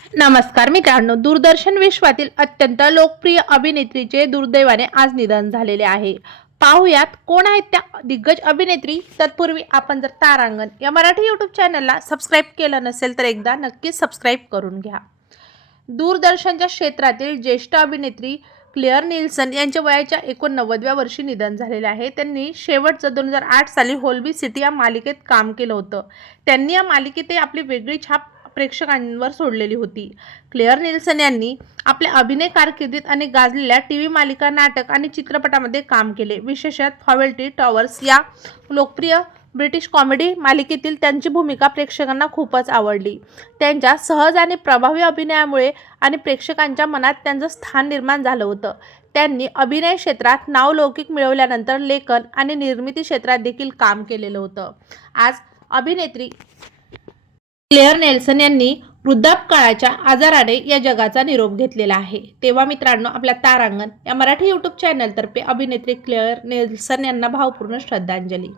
नमस्कार मित्रांनो, दूरदर्शन विश्वातील अत्यंत लोकप्रिय अभिनेत्रीचे दुर्दैवाने आज निधन झालेले आहे. पाहुयात कोण आहेत त्या दिग्गज अभिनेत्री. तत्पूर्वी आपण जर तारांगण या मराठी यूट्यूब चॅनलला सबस्क्राईब केलं नसेल तर एकदा नक्कीच सबस्क्राईब करून घ्या. दूरदर्शनच्या क्षेत्रातील ज्येष्ठ अभिनेत्री क्लेअर निल्सन यांच्या वयाच्या 89व्या वर्षी निधन झालेले आहे. त्यांनी शेवटचं 2008 साली होलबी सिटी या मालिकेत काम केलं होतं. त्यांनी या मालिकेत आपली वेगळी छाप प्रेक्षकांवर सोडलेली होती. क्लेअर निल्सन यांनी आपल्या अभिनय कारकिर्दीत अनेक गाजलेल्या टीव्ही मालिका, नाटक आणि चित्रपटामध्ये काम केले. विशेषतः फॉल्टी टॉवर्स या लोकप्रिय ब्रिटिश कॉमेडी मालिकेतील त्यांची भूमिका प्रेक्षकांना खूपच आवडली. त्यांच्या सहज आणि प्रभावी अभिनयामुळे आणि प्रेक्षकांच्या मनात त्यांचं स्थान निर्माण झालं होतं. त्यांनी अभिनय क्षेत्रात नावलौकिक मिळवल्यानंतर लेखन आणि निर्मिती क्षेत्रात देखील काम केलेलं होतं. आज अभिनेत्री क्लेअर नेल्सन यांनी वृद्धापकाळाच्या आजाराने या जगाचा निरोप घेतलेला आहे. तेव्हा मित्रांनो, आपल्या तारांगण या मराठी यूट्यूब चॅनलतर्फे अभिनेत्री क्लेअर नेल्सन यांना भावपूर्ण श्रद्धांजली.